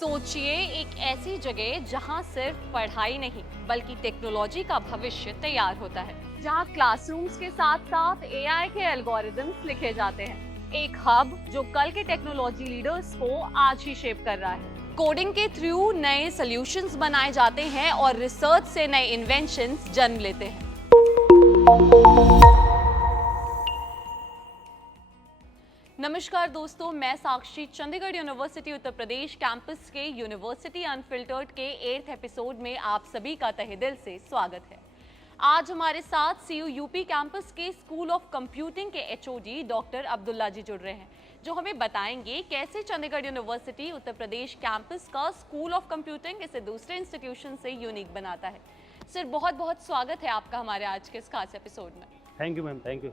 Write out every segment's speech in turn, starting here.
सोचिए एक ऐसी जगह जहां सिर्फ पढ़ाई नहीं बल्कि टेक्नोलॉजी का भविष्य तैयार होता है, जहां क्लासरूम्स के साथ साथ एआई के एल्गोरिदम्स लिखे जाते हैं। एक हब जो कल के टेक्नोलॉजी लीडर्स को आज ही शेप कर रहा है। कोडिंग के थ्रू नए सॉल्यूशंस बनाए जाते हैं और रिसर्च से नए इन्वेंशंस जन्म लेते हैं। नमस्कार दोस्तों, मैं साक्षी चंडीगढ़ यूनिवर्सिटी उत्तर प्रदेश कैंपस के यूनिवर्सिटी अनफिल्टर्ड के 8th एपिसोड में आप सभी का तहे दिल से स्वागत है। आज हमारे साथ सीयू यूपी कैंपस के स्कूल ऑफ कंप्यूटिंग के एचओडी डॉक्टर अब्दुल्ला जी जुड़ रहे हैं, जो हमें बताएंगे कैसे चंडीगढ़ यूनिवर्सिटी उत्तर प्रदेश कैंपस का स्कूल ऑफ कंप्यूटिंग इसे दूसरे इंस्टीट्यूशन से यूनिक बनाता है। सर, बहुत बहुत स्वागत है आपका हमारे आज के इस खास एपिसोड में। Thank you ma'am, thank you.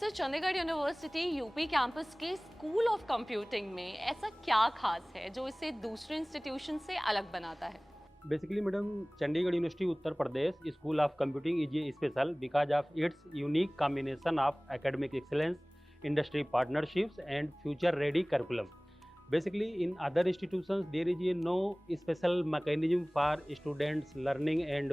Sir, Chandigarh university UP campus के स्कूल ऑफ कंप्यूटिंग में ऐसा क्या खास है जो इसे दूसरे इंस्टीट्यूशन से अलग बनाता है? Basically, madam, Chandigarh University, Uttar Pradesh School of Computing is a special because of its unique combination of academic excellence, industry partnerships, and future-ready curriculum. Basically, in other institutions, there is no special mechanism for students' learning and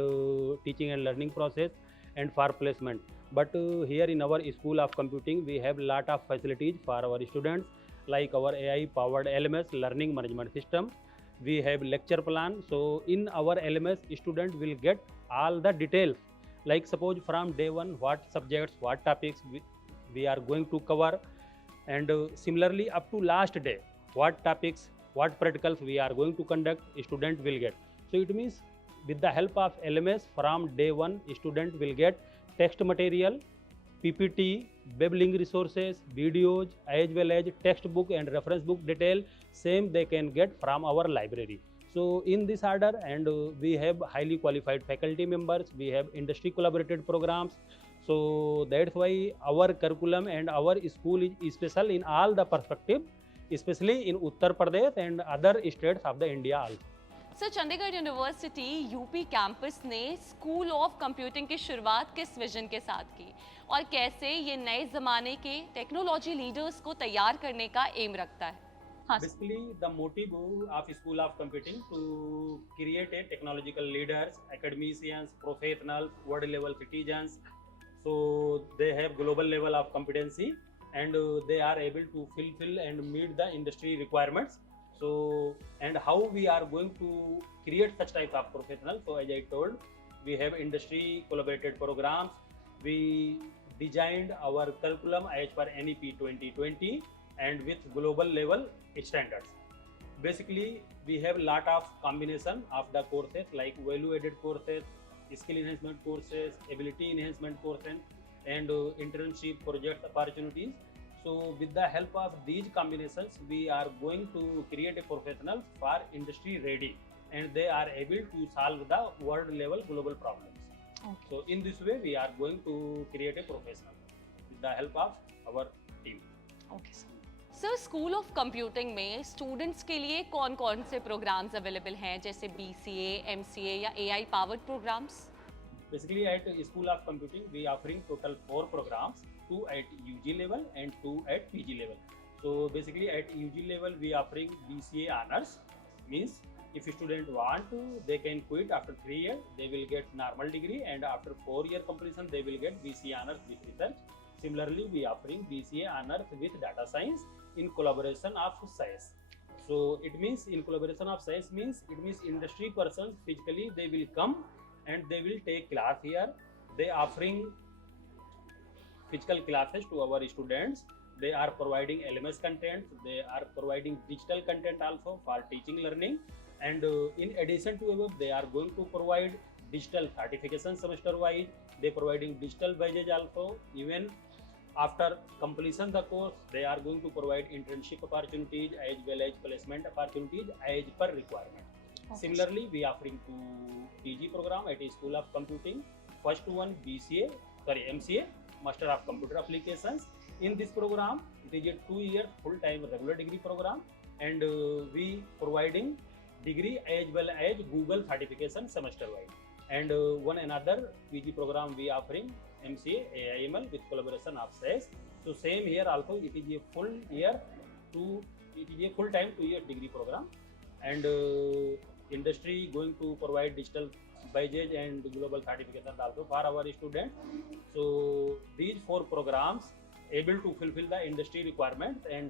teaching and learning process and for placement. But here in our School of Computing, we have lot of facilities for our students, like our AI-powered LMS learning management system. We have lecture plan, so in our LMS student will get all the details, like suppose from day one what subjects, what topics we are going to cover, and similarly up to last day what topics, what practicals we are going to conduct, student will get. So it means with the help of LMS from day one student will get text material, PPT, web link resources, videos, as well as textbook and reference book detail, same they can get from our library. So in this order, and we have highly qualified faculty members, we have industry collaborated programs. So that's why our curriculum and our school is special in all the perspective, especially in Uttar Pradesh and other states of the India also. Sir, Chandigarh university UP campus ने school of computing की शुरुआत किस vision के साथ की और कैसे ये नए ज़माने के टेक्नोलॉजी लीडर्स को तैयार करने का एम रखता है? हाँ, Basically, the motive of School of Computing to create a technological leaders, academicians, professionals, world level citizens. So they have global level of competency and they are able to fulfill and meet the industry requirements. So, and how we are going to create such type of professionals? So as I told, we have industry collaborated programs. We designed our curriculum as per NEP 2020 and with global level standards. Basically, we have lot of combination of the courses like value added courses, skill enhancement courses, ability enhancement courses, and internship project opportunities. So with the help of these combinations, we are going to create a professionals for industry ready, and they are able to solve the world level global problems. Okay. So in this way, we are going to create a professional with the help of our team. Okay sir, school of computing में students के लिए कौन कौन से programmes available हैं, जैसे BCA, MCA या AI powered programs? Basically, at School of Computing, we offering total 4 programs, 2 at UG level and 2 at PG level. So basically, at UG level, we offering BCA honors, means if student want to, they can quit after 3 years, they will get normal degree, and after 4-year completion, they will get BCA honors with research. Similarly, we offering BCA honors with data science in collaboration of SciENS. So it means in collaboration of SciENS means it means industry persons physically they will come and they will take class here. They offering physical classes to our students. They are providing LMS content. They are providing digital content also for teaching learning. And in addition to above, they are going to provide digital certification semester wise. They providing digital badges also. Even after completion the course, they are going to provide internship opportunities as well as placement opportunities as per requirement. Okay. Similarly, we offering to PG program at School of Computing. First one MCA, Master of Computer Applications. In this program, it is a 2-year full-time regular degree program, and we providing degree as well as Google certification semester wise. And one another PG program we offering MCA AIML with collaboration of SciENS. So same here also it is a full time 2-year degree program, and industry going to provide digital badges and global certifications also for our students. So these 4 programs able to fulfill the industry requirements, and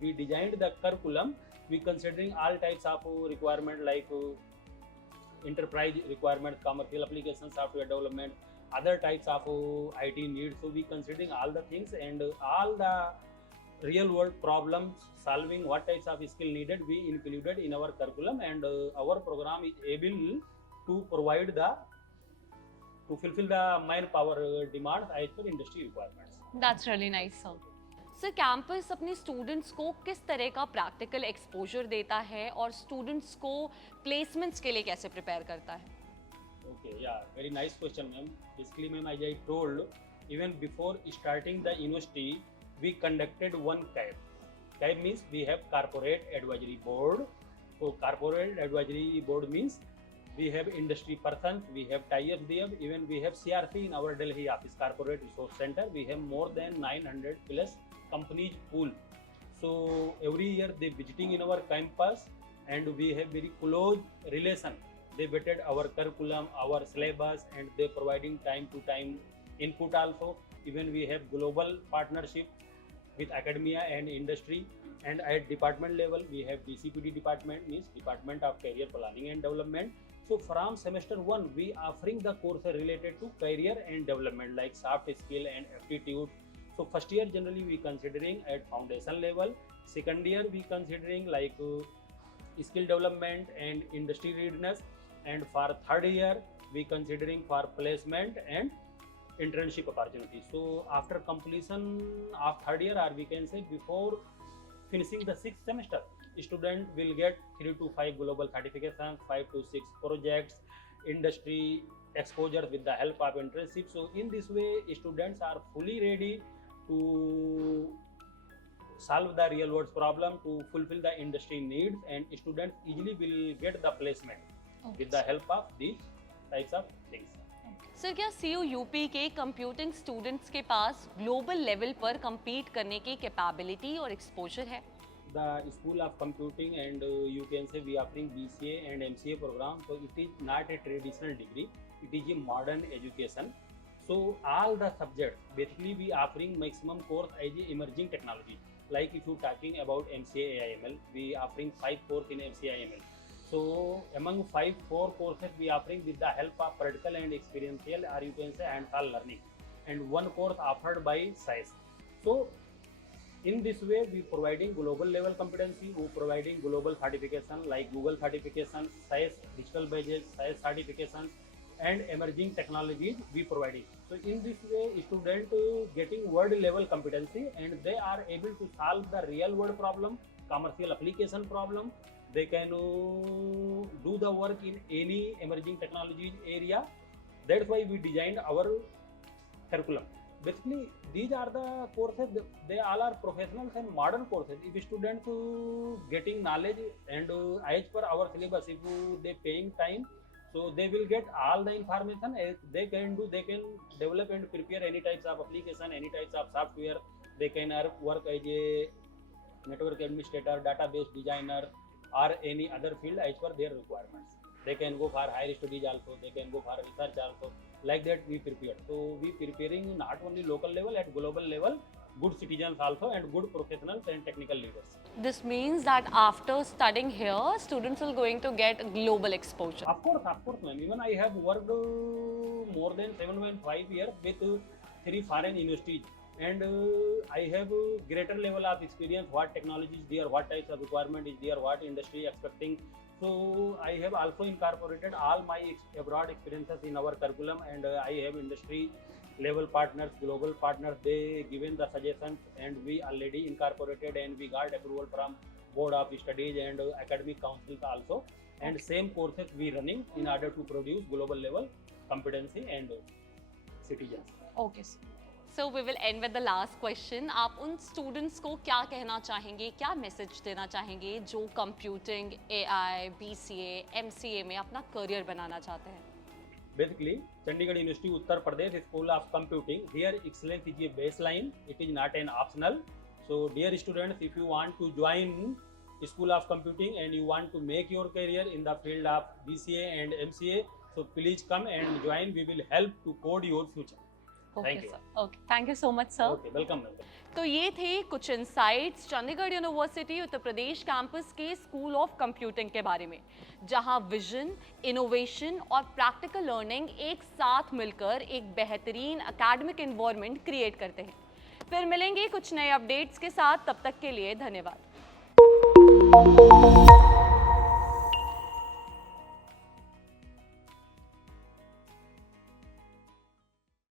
we designed the curriculum. We considering all types of requirement like enterprise requirement, commercial application, software development, other types of IT needs. So we considering all the things and all the real world problems solving, what types of skill needed we included in our curriculum, and our program is able to provide the to fulfill the manpower demands as per industry requirements. That's really nice sir. Sir campus अपने students को किस तरह का practical exposure देता है और students को placements के लिए कैसे प्रिपेयर करता है? Okay, yeah, very nice question, ma'am. Basically, ma'am, as I told, even before starting the university, we conducted one CAB. CAB means we have corporate advisory board. So corporate advisory board means we have industry persons, we have tie-ups there, even we have CRC in our Delhi office, Corporate Resource Center. We have more than 900 plus companies pool. So every year they visiting in our campus, and we have very close relation. They vetted our curriculum, our syllabus, and they providing time to time input also. Even we have global partnership with academia and industry. And at department level, we have DCPD department, means Department of Career Planning and Development. So from semester 1, we offering the course related to career and development like soft skill and aptitude. So first year generally we considering at foundation level. Second year we considering like skill development and industry readiness. And for third year we considering for placement and internship opportunity. So after completion of third year, or we can say before finishing the 6th semester, student will get 3 to 5 global certifications, 5 to 6 projects, industry exposure with the help of internship. So in this way, students are fully ready to solve the real world problem, to fulfill the industry needs, and students easily will get the placement with the help of these types of things. Sir क्या CU UP के computing students के पास global level पर compete करने की capability और exposure है? The School of Computing, and you can say we offering BCA and MCA program. So it is not a traditional degree, it is a modern education. So all the subjects basically we offering maximum course as a emerging technology. Like if you talking about MCA AIML, we offering 5 course in MCA AIML. So among 4 courses we offering with the help of practical and experiential, or you can say hands-on learning, and 1 course offered by SAIS. So in this way we providing global level competency, we providing global certification like Google certification, SAIS digital badges, SAIS certifications, and emerging technologies we providing. So in this way student getting world level competency, and they are able to solve the real world problem, commercial application problem. They can do the work in any emerging technology area. That's why we designed our curriculum. Basically, these are the courses, they all are professionals and modern courses. If students getting knowledge and as per our syllabus, if they paying time, so they will get all the information. They can develop and prepare any types of application, any types of software. They can work as a network administrator, database designer, or any other field as per their requirements. They can go for higher studies also, they can go for research also. Like that we prepare. So we preparing not only local level, at global level, good citizens also, and good professionals and technical leaders. This means that after studying here, students are going to get global exposure. Of course, ma'am. Even I have worked more than 7.5 years with 3 foreign universities, and I have greater level of experience, what technology is there, what types of requirement is there, what industry expecting. So I have also incorporated all my abroad experiences in our curriculum, and I have industry level partners, global partners. They given the suggestions, and we already incorporated, and we got approval from Board of Studies and academic councils also. And same courses we running in order to produce global level competency and citizens. Okay, so we will end with the last question. आप उन students को क्या कहना चाहेंगे, क्या message देना चाहेंगे जो कंप्यूटिंग, AI, BCA, MCA में अपना करियर बनाना चाहते हैं? Basically, Chandigarh University, Uttar Pradesh School of Computing. Here, excellence is a baseline. It is not an optional. So, dear students, if you want to join School of Computing and you want to make your career in the field of BCA and MCA, so please come and join. We will help to code your future. Okay Thank you. Sir, okay, thank you so much sir. Okay, welcome. तो ये थे कुछ insights Chandigarh university Uttar Pradesh campus के school of computing के बारे में, जहां vision, innovation और प्रैक्टिकल लर्निंग एक साथ मिलकर एक बेहतरीन एकेडमिक एनवायरनमेंट क्रिएट करते हैं। फिर मिलेंगे कुछ नए अपडेट्स के साथ, तब तक के लिए धन्यवाद।